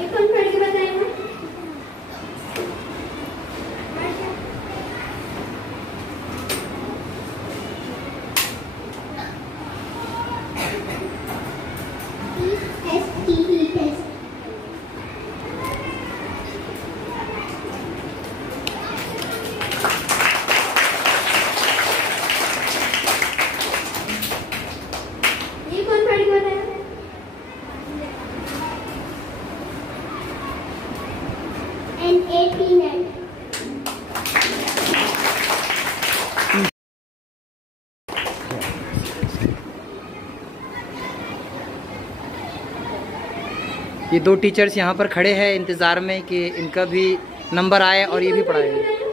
एक कौन पढ़ के बताएगा? ये कौन पढ़ के बताएगा? NAT. ये दो टीचर्स यहाँ पर खड़े हैं इंतज़ार में कि इनका भी नंबर आए और ये भी पढ़ाएंगे।